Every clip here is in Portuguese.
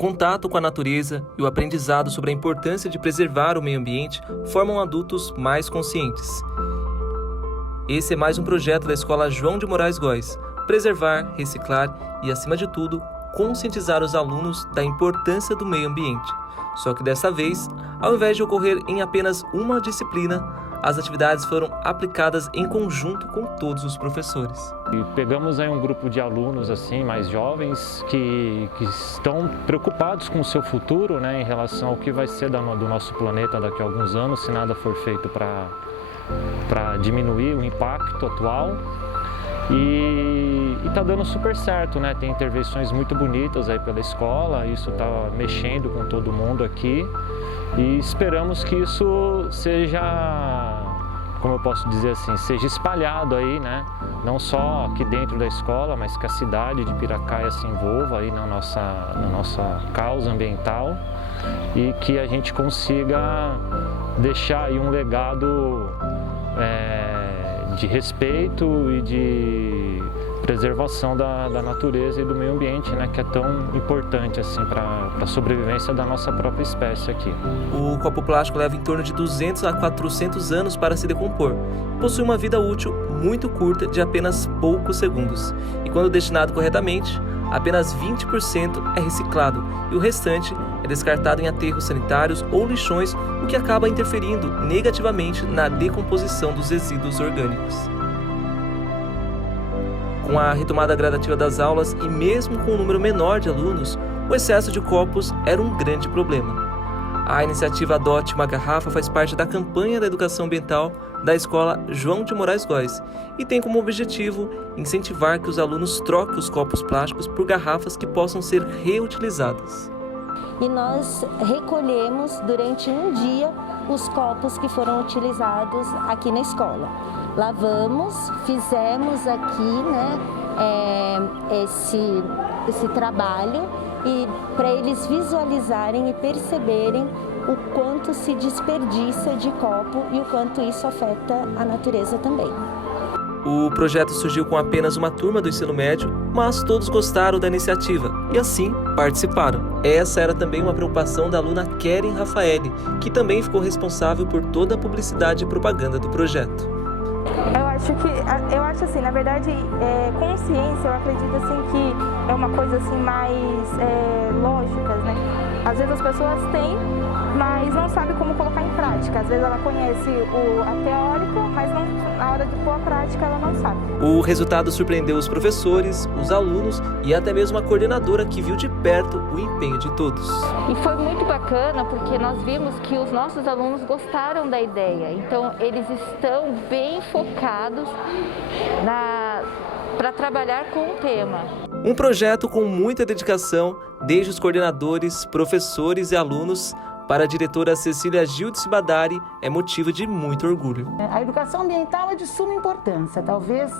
contato com a natureza e o aprendizado sobre a importância de preservar o meio ambiente formam adultos mais conscientes. Esse é mais um projeto da Escola João de Moraes Góes: preservar, reciclar e, acima de tudo, conscientizar os alunos da importância do meio ambiente. Só que dessa vez, ao invés de ocorrer em apenas uma disciplina, as atividades foram aplicadas em conjunto com todos os professores. E pegamos aí um grupo de alunos assim, mais jovens que estão preocupados com o seu futuro, né, em relação ao que vai ser do nosso planeta daqui a alguns anos, se nada for feito para diminuir o impacto atual. E está dando super certo, né? Tem intervenções muito bonitas aí pela escola, isso está mexendo com todo mundo aqui e esperamos que isso seja, como eu posso dizer assim, seja espalhado aí, né? Não só aqui dentro da escola, mas que a cidade de Piracaia se envolva aí na nossa causa ambiental e que a gente consiga deixar aí um legado de respeito e de preservação da natureza e do meio ambiente, né, que é tão importante assim, para a sobrevivência da nossa própria espécie aqui. O copo plástico leva em torno de 200 a 400 anos para se decompor. Possui uma vida útil muito curta, de apenas poucos segundos. E quando destinado corretamente, apenas 20% é reciclado e o restante é descartado em aterros sanitários ou lixões, o que acaba interferindo negativamente na decomposição dos resíduos orgânicos. Com a retomada gradativa das aulas e mesmo com um número menor de alunos, o excesso de copos era um grande problema. A iniciativa Adote uma Garrafa faz parte da campanha da educação ambiental da Escola João de Moraes Góes e tem como objetivo incentivar que os alunos troquem os copos plásticos por garrafas que possam ser reutilizadas. E nós recolhemos durante um dia os copos que foram utilizados aqui na escola. Lavamos, fizemos aqui, né, esse trabalho e para eles visualizarem e perceberem o quanto se desperdiça de copo e o quanto isso afeta a natureza também. O projeto surgiu com apenas uma turma do ensino médio, mas todos gostaram da iniciativa e assim participaram. Essa era também uma preocupação da aluna Keren Rafaeli, que também ficou responsável por toda a publicidade e propaganda do projeto. Eu acho assim, na verdade, consciência, eu acredito assim que é uma coisa assim mais lógica, né? Às vezes as pessoas têm, mas não sabem como colocar em prática. Às vezes ela conhece a teórica, mas não, na hora de pôr a prática ela não sabe. O resultado surpreendeu os professores, os alunos e até mesmo a coordenadora, que viu de perto o empenho de todos. E foi muito bacana porque nós vimos que os nossos alunos gostaram da ideia. Então eles estão bem focados para trabalhar com o tema. Um projeto com muita dedicação, desde os coordenadores, professores e alunos. Para a diretora Cecília Gildes Badari, é motivo de muito orgulho. A educação ambiental é de suma importância, talvez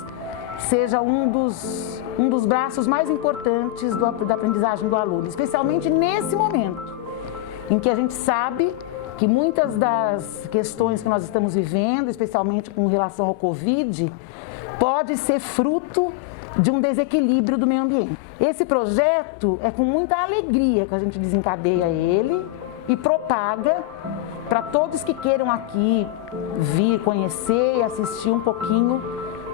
seja um dos braços mais importantes da aprendizagem do aluno, especialmente nesse momento, em que a gente sabe que muitas das questões que nós estamos vivendo, especialmente com relação ao Covid, pode ser fruto de um desequilíbrio do meio ambiente. Esse projeto é com muita alegria que a gente desencadeia ele e propaga para todos que queiram aqui vir conhecer e assistir um pouquinho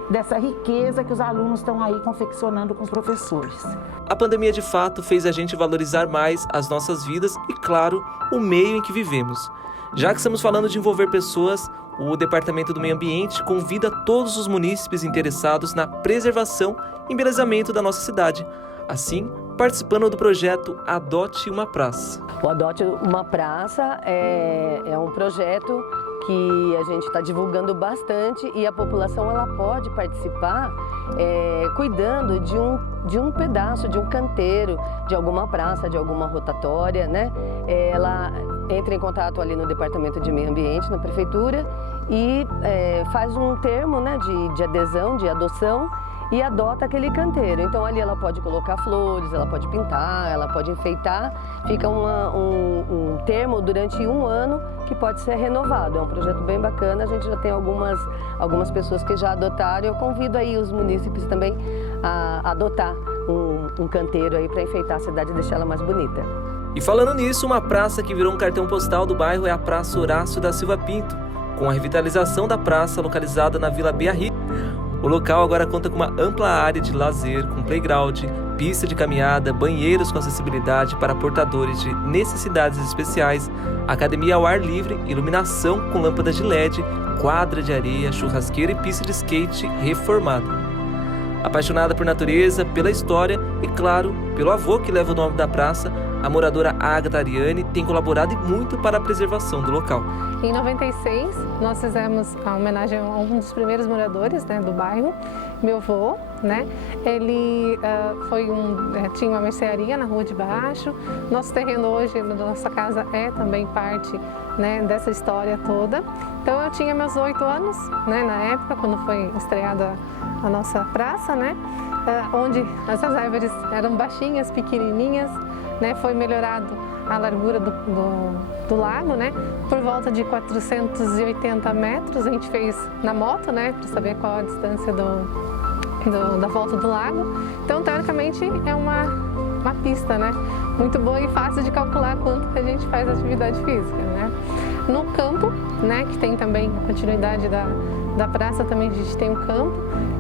dessa riqueza que os alunos estão aí confeccionando com os professores. A pandemia de fato fez a gente valorizar mais as nossas vidas e, claro, o meio em que vivemos. Já que estamos falando de envolver pessoas, o Departamento do Meio Ambiente convida todos os munícipes interessados na preservação e embelezamento da nossa cidade. Assim, participando do projeto Adote uma Praça. O Adote uma Praça é um projeto que a gente está divulgando bastante e a população ela pode participar cuidando de um pedaço, de um canteiro, de alguma praça, de alguma rotatória, né? Ela entra em contato ali no Departamento de Meio Ambiente, na Prefeitura, e faz um termo, né, de adesão, de adoção, e adota aquele canteiro. Então ali ela pode colocar flores, ela pode pintar, ela pode enfeitar, fica um termo durante um ano que pode ser renovado. É um projeto bem bacana, a gente já tem algumas pessoas que já adotaram. Eu convido aí os munícipes também a adotar um canteiro aí para enfeitar a cidade e deixar ela mais bonita. E falando nisso, uma praça que virou um cartão postal do bairro é a Praça Horácio da Silva Pinto, com a revitalização da praça localizada na Vila Bearri. O local agora conta com uma ampla área de lazer, com playground, pista de caminhada, banheiros com acessibilidade para portadores de necessidades especiais, academia ao ar livre, iluminação com lâmpadas de LED, quadra de areia, churrasqueira e pista de skate reformada. Apaixonada por natureza, pela história e, claro, pelo avô que leva o nome da praça, a moradora Agatha Ariane tem colaborado e muito para a preservação do local. Em 96, nós fizemos a homenagem a um dos primeiros moradores, né, do bairro, meu avô, né? Ele tinha uma mercearia na Rua de Baixo. Nosso terreno hoje, na nossa casa, é também parte, né, dessa história toda. Então eu tinha meus 8 anos, né, na época, quando foi estreada a nossa praça, né? Onde essas árvores eram baixinhas, pequenininhas, né? Foi melhorado a largura do lago, né? Por volta de 480 metros, a gente fez na moto, né? Para saber qual a distância da volta do lago. Então, teoricamente, é uma pista, né? Muito boa e fácil de calcular quanto que a gente faz atividade física, né? No campo, né? Que tem também a continuidade da praça, também a gente tem um campo,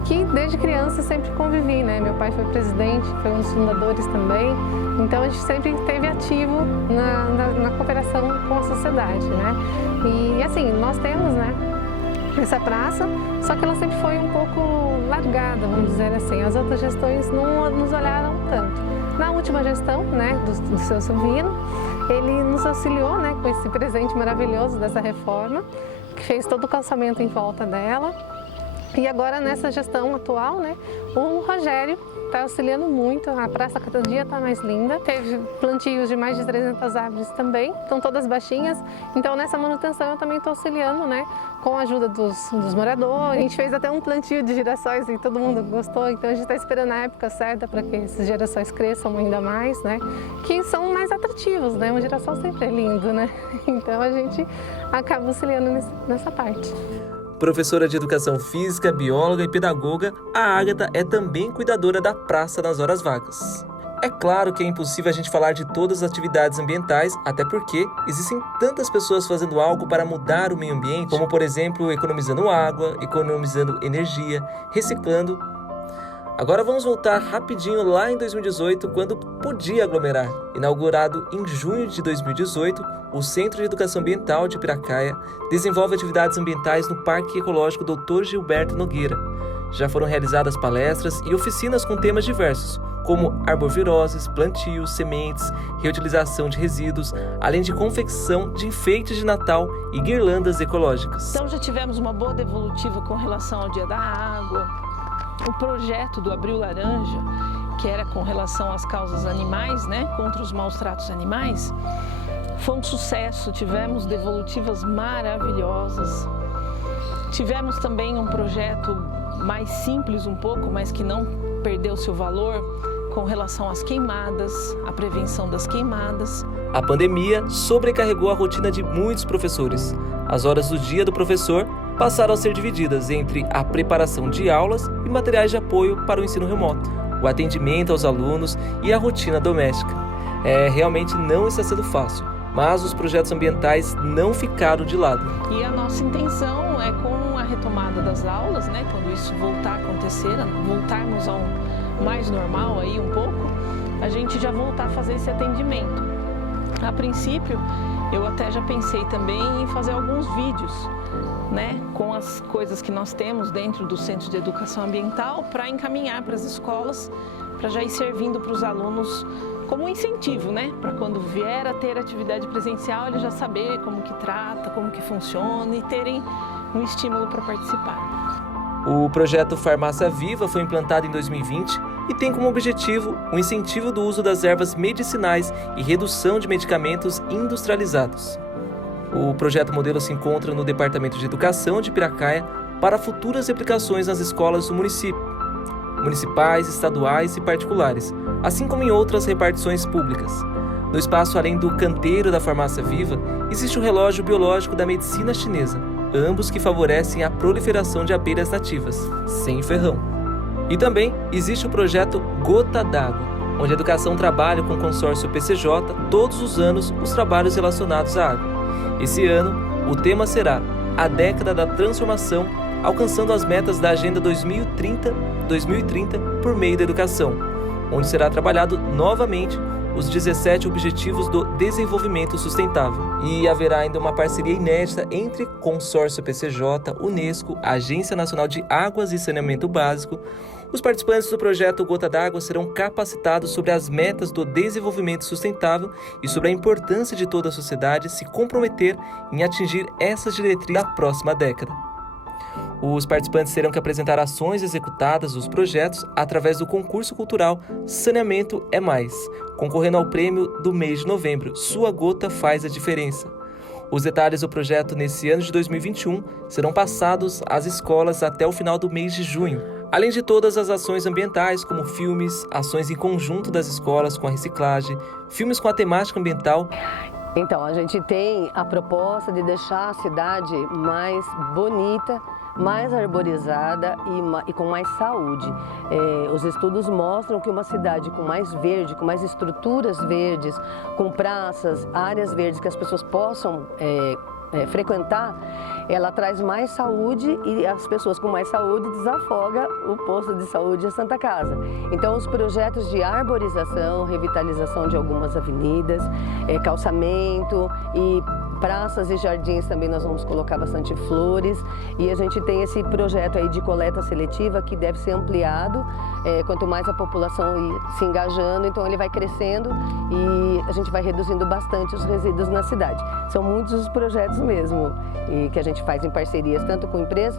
que desde criança sempre convivi, né? Meu pai foi presidente, foi um dos fundadores também, então a gente sempre esteve ativo na cooperação com a sociedade, né? E assim, nós temos, né, essa praça, só que ela sempre foi um pouco largada, vamos dizer assim, as outras gestões não nos olharam tanto. Na última gestão, né, do seu Silvino, ele nos auxiliou, né, com esse presente maravilhoso dessa reforma, que fez todo o calçamento em volta dela. E agora, nessa gestão atual, né, o Rogério está auxiliando muito, a praça cada dia está mais linda. Teve plantios de mais de 300 árvores também, estão todas baixinhas. Então, nessa manutenção, eu também estou auxiliando, né, com a ajuda dos moradores. A gente fez até um plantio de girassóis e todo mundo gostou, então a gente está esperando a época certa para que esses girassóis cresçam ainda mais, né, que são mais atrativos, né, um girassol sempre é lindo, né, então a gente acaba auxiliando nessa parte. Professora de Educação Física, bióloga e pedagoga, a Agatha é também cuidadora da praça nas horas vagas. É claro que é impossível a gente falar de todas as atividades ambientais, até porque existem tantas pessoas fazendo algo para mudar o meio ambiente, como por exemplo, economizando água, economizando energia, reciclando. Agora vamos voltar rapidinho lá em 2018, quando podia aglomerar. Inaugurado em junho de 2018, o Centro de Educação Ambiental de Piracaia desenvolve atividades ambientais no Parque Ecológico Dr. Gilberto Nogueira. Já foram realizadas palestras e oficinas com temas diversos, como arboviroses, plantios, sementes, reutilização de resíduos, além de confecção de enfeites de Natal e guirlandas ecológicas. Então já tivemos uma boa devolutiva com relação ao Dia da Água. O projeto do Abril Laranja, que era com relação às causas animais, né, contra os maus tratos animais, foi um sucesso. Tivemos devolutivas maravilhosas. Tivemos também um projeto mais simples um pouco, mas que não perdeu seu valor, com relação às queimadas, a prevenção das queimadas. A pandemia sobrecarregou a rotina de muitos professores. As horas do dia do professor passaram a ser divididas entre a preparação de aulas e materiais de apoio para o ensino remoto, o atendimento aos alunos e a rotina doméstica. Realmente não está sendo fácil, mas os projetos ambientais não ficaram de lado. E a nossa intenção é, com a retomada das aulas, né, quando isso voltar a acontecer, voltarmos ao mais normal aí um pouco, a gente já voltar a fazer esse atendimento. A princípio, eu até já pensei também em fazer alguns vídeos, né, com as coisas que nós temos dentro do Centro de Educação Ambiental para encaminhar para as escolas, para já ir servindo para os alunos como um incentivo, né, para quando vier a ter atividade presencial, eles já saber como que trata, como que funciona e terem um estímulo para participar. O projeto Farmácia Viva foi implantado em 2020 e tem como objetivo o incentivo do uso das ervas medicinais e redução de medicamentos industrializados. O projeto modelo se encontra no Departamento de Educação de Piracaia para futuras aplicações nas escolas do município, municipais, estaduais e particulares, assim como em outras repartições públicas. No espaço além do canteiro da Farmácia Viva, existe o relógio biológico da medicina chinesa, ambos que favorecem a proliferação de abelhas nativas, sem ferrão. E também existe o projeto Gota d'Água, onde a educação trabalha com o consórcio PCJ todos os anos os trabalhos relacionados à água. Esse ano, o tema será a década da transformação, alcançando as metas da Agenda 2030 por meio da educação, onde será trabalhado novamente os 17 Objetivos do Desenvolvimento Sustentável. E haverá ainda uma parceria inédita entre Consórcio PCJ, Unesco, Agência Nacional de Águas e Saneamento Básico. Os participantes do projeto Gota d'Água serão capacitados sobre as metas do desenvolvimento sustentável e sobre a importância de toda a sociedade se comprometer em atingir essas diretrizes da próxima década. Os participantes terão que apresentar ações executadas dos projetos através do concurso cultural Saneamento é Mais, concorrendo ao prêmio do mês de novembro, Sua Gota Faz a Diferença. Os detalhes do projeto nesse ano de 2021 serão passados às escolas até o final do mês de junho, além de todas as ações ambientais, como filmes, ações em conjunto das escolas com a reciclagem, filmes com a temática ambiental. Então, a gente tem a proposta de deixar a cidade mais bonita, mais arborizada e com mais saúde. Os estudos mostram que uma cidade com mais verde, com mais estruturas verdes, com praças, áreas verdes que as pessoas possam frequentar, ela traz mais saúde e as pessoas com mais saúde desafoga o posto de saúde e a Santa Casa. Então, os projetos de arborização, revitalização de algumas avenidas, calçamento e praças e jardins também nós vamos colocar bastante flores, e a gente tem esse projeto aí de coleta seletiva que deve ser ampliado, quanto mais a população ir se engajando, então ele vai crescendo e a gente vai reduzindo bastante os resíduos na cidade. São muitos os projetos mesmo, e que a gente faz em parcerias tanto com empresas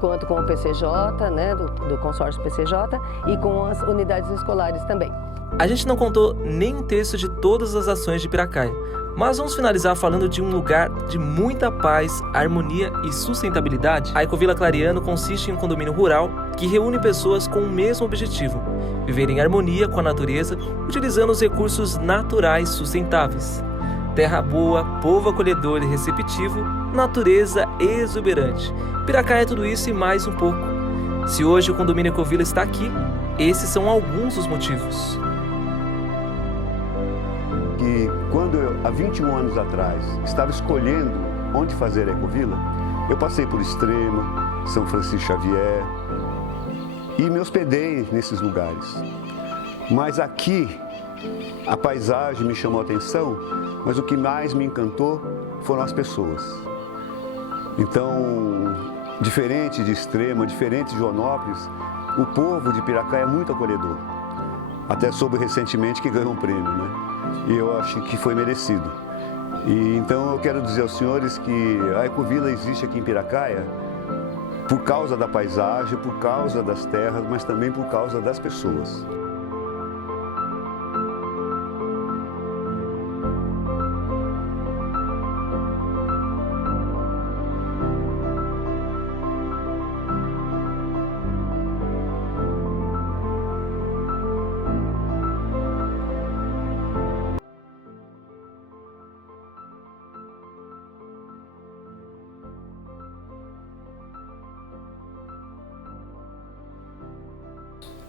quanto com o PCJ, né, do consórcio PCJ, e com as unidades escolares também. A gente não contou nem um terço de todas as ações de Piracaia, mas vamos finalizar falando de um lugar de muita paz, harmonia e sustentabilidade. A Ecovila Clareano consiste em um condomínio rural que reúne pessoas com o mesmo objetivo: viver em harmonia com a natureza, utilizando os recursos naturais sustentáveis. Terra boa, povo acolhedor e receptivo, natureza exuberante. Piracaia é tudo isso e mais um pouco. Se hoje o condomínio Ecovila está aqui, esses são alguns dos motivos. Que quando eu, há 21 anos atrás, estava escolhendo onde fazer a Ecovila, eu passei por Extrema, São Francisco Xavier e me hospedei nesses lugares. Mas aqui a paisagem me chamou a atenção, mas o que mais me encantou foram as pessoas. Então, diferente de Extrema, diferente de Joanópolis, o povo de Piracaia é muito acolhedor. Até soube recentemente que ganhou um prêmio, né? E eu acho que foi merecido. E então eu quero dizer aos senhores que a Ecovila existe aqui em Piracaia por causa da paisagem, por causa das terras, mas também por causa das pessoas.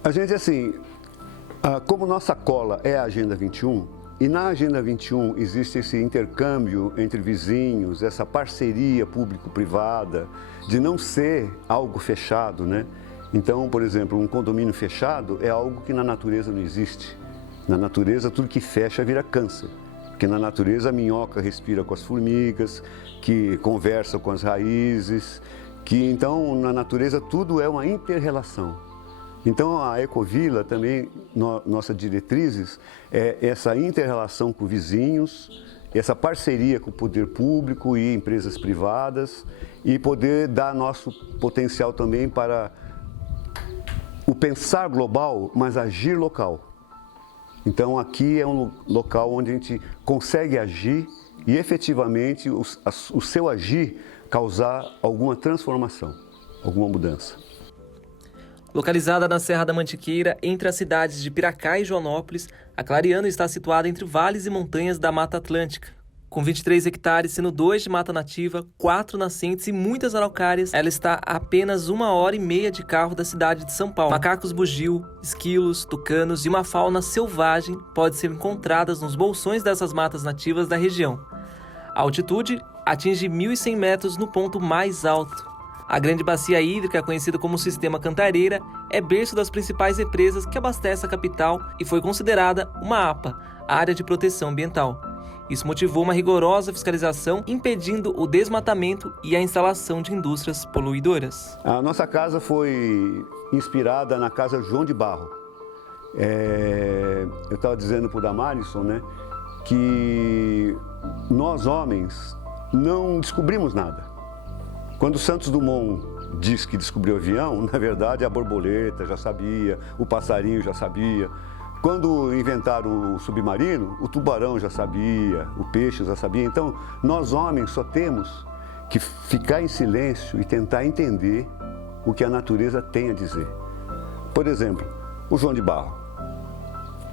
A gente, assim, como nossa cola é a Agenda 21, e na Agenda 21 existe esse intercâmbio entre vizinhos, essa parceria público-privada, de não ser algo fechado, né? Então, por exemplo, um condomínio fechado é algo que na natureza não existe. Na natureza, tudo que fecha vira câncer. Porque na natureza a minhoca respira com as formigas, que conversa com as raízes, que então na natureza tudo é uma inter-relação. Então, a Ecovila também, nossas diretrizes, é essa inter-relação com vizinhos, essa parceria com o poder público e empresas privadas, e poder dar nosso potencial também para o pensar global, mas agir local. Então, aqui é um local onde a gente consegue agir e, efetivamente, o seu agir causar alguma transformação, alguma mudança. Localizada na Serra da Mantiqueira, entre as cidades de Piracaia e Joanópolis, a Clareano está situada entre vales e montanhas da Mata Atlântica, Com 23 hectares, sendo 2 de mata nativa, 4 nascentes e muitas araucárias, ela está a apenas 1h30 de carro da cidade de São Paulo. Macacos bugio, esquilos, tucanos e uma fauna selvagem pode ser encontradas nos bolsões dessas matas nativas da região. A altitude atinge 1.100 metros no ponto mais alto. A grande bacia hídrica, conhecida como Sistema Cantareira, é berço das principais represas que abastecem a capital e foi considerada uma APA, Área de Proteção Ambiental. Isso motivou uma rigorosa fiscalização, impedindo o desmatamento e a instalação de indústrias poluidoras. A nossa casa foi inspirada na casa João de Barro. Eu estava dizendo para o Damarison, né, que nós homens não descobrimos nada. Quando Santos Dumont diz que descobriu o avião, na verdade a borboleta já sabia, o passarinho já sabia. Quando inventaram o submarino, o tubarão já sabia, o peixe já sabia. Então, nós homens só temos que ficar em silêncio e tentar entender o que a natureza tem a dizer. Por exemplo, o João de Barro.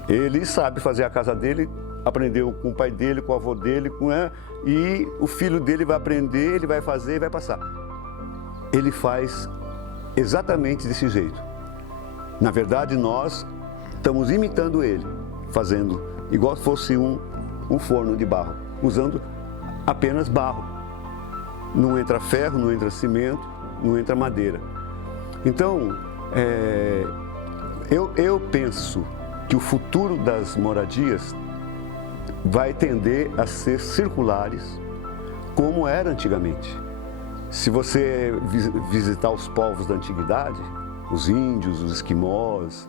Ele sabe fazer a casa dele, aprendeu com o pai dele, com o avô dele, e o filho dele vai aprender, ele vai fazer e vai passar. Ele faz exatamente desse jeito. Na verdade, nós estamos imitando ele, fazendo igual se fosse um forno de barro, usando apenas barro. Não entra ferro, não entra cimento, não entra madeira. Então, eu penso que o futuro das moradias vai tender a ser circulares, como era antigamente. Se você visitar os povos da antiguidade, os índios, os esquimós,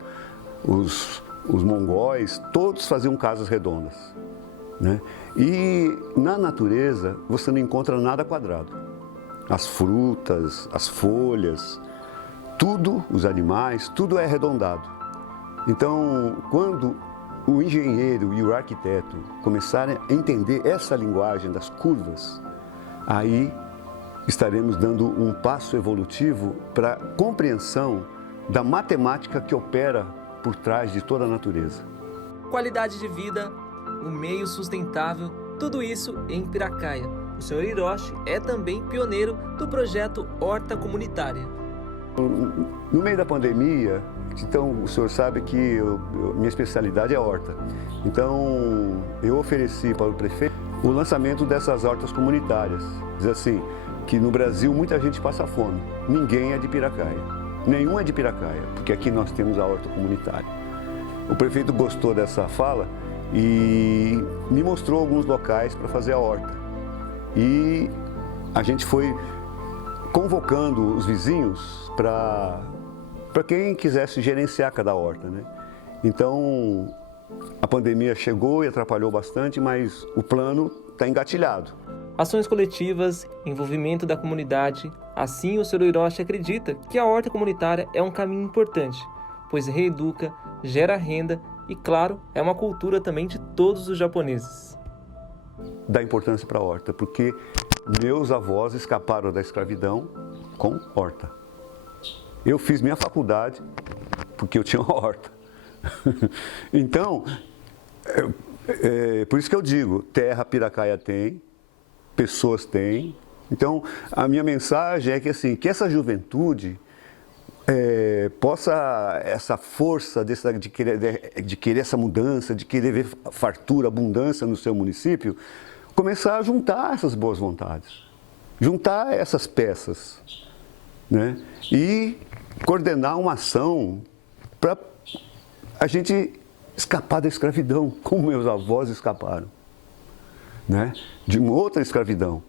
os mongóis, todos faziam casas redondas, né? E na natureza você não encontra nada quadrado. As frutas, as folhas, tudo, os animais, tudo é arredondado. Então, quando o engenheiro e o arquiteto começarem a entender essa linguagem das curvas, aí estaremos dando um passo evolutivo para a compreensão da matemática que opera por trás de toda a natureza. Qualidade de vida, um meio sustentável, tudo isso em Piracaia. O Sr. Hiroshi é também pioneiro do projeto Horta Comunitária. No meio da pandemia, então o senhor sabe que minha especialidade é horta. Então eu ofereci para o prefeito o lançamento dessas hortas comunitárias. Diz assim, que no Brasil muita gente passa fome, ninguém é de Piracaia. Nenhum é de Piracaia, porque aqui nós temos a horta comunitária. O prefeito gostou dessa fala e me mostrou alguns locais para fazer a horta. E a gente foi convocando os vizinhos para quem quisesse gerenciar cada horta, né? Então, a pandemia chegou e atrapalhou bastante, mas o plano está engatilhado. Ações coletivas, envolvimento da comunidade. Assim, o Sr. Hiroshi acredita que a horta comunitária é um caminho importante, pois reeduca, gera renda e, claro, é uma cultura também de todos os japoneses. Dá importância para a horta, porque meus avós escaparam da escravidão com horta. Eu fiz minha faculdade porque eu tinha uma horta. Então, por isso que eu digo, terra Piracaia tem, pessoas têm. Então, a minha mensagem é que, assim, que essa juventude possa, essa força de querer essa mudança, de querer ver fartura, abundância no seu município, começar a juntar essas boas vontades, juntar essas peças, né? E coordenar uma ação para a gente escapar da escravidão, como meus avós escaparam, né? De uma outra escravidão.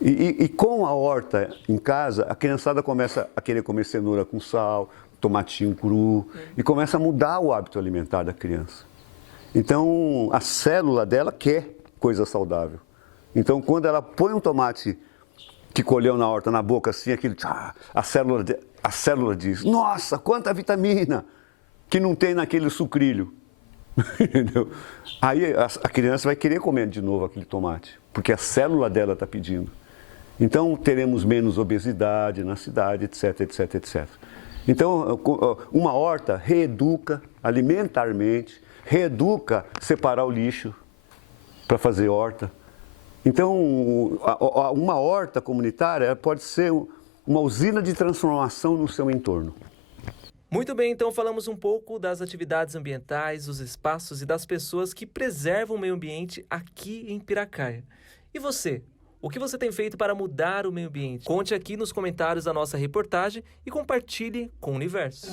E com a horta em casa, a criançada começa a querer comer cenoura com sal, tomatinho cru, e começa a mudar o hábito alimentar da criança. Então, a célula dela quer coisa saudável. Então, quando ela põe um tomate que colheu na horta na boca, assim, aquele, a célula diz, nossa, quanta vitamina que não tem naquele sucrilho. Entendeu? Aí a criança vai querer comer de novo aquele tomate, porque a célula dela está pedindo. Então, teremos menos obesidade na cidade, etc, etc, etc. Então, uma horta reeduca alimentarmente, reeduca separar o lixo para fazer horta, Então, uma horta comunitária pode ser uma usina de transformação no seu entorno. Muito bem, então falamos um pouco das atividades ambientais, dos espaços e das pessoas que preservam o meio ambiente aqui em Piracaia. E você? O que você tem feito para mudar o meio ambiente? Conte aqui nos comentários da nossa reportagem e compartilhe com o universo.